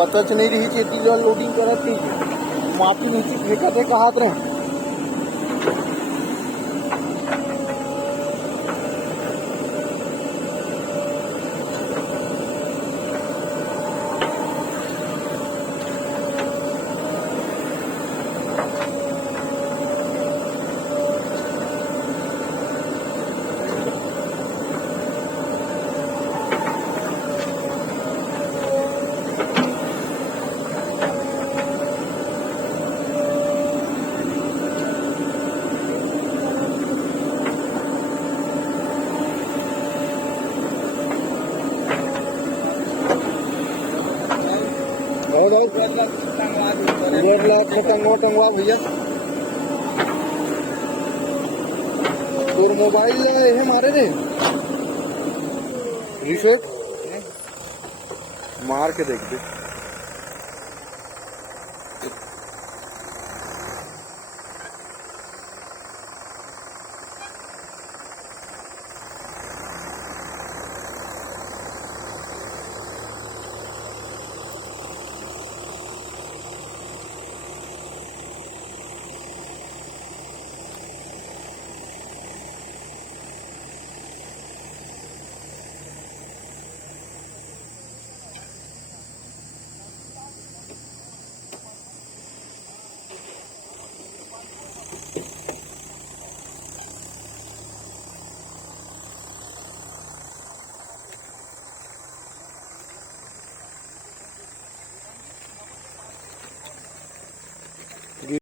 पताच नाही रही चेती लोडिंग करत नाही मापी नीचे फेंकत है का हाथ रहे टंगवा भैया और मोबाइल है मारे रे रिश्वत मार के देख दे।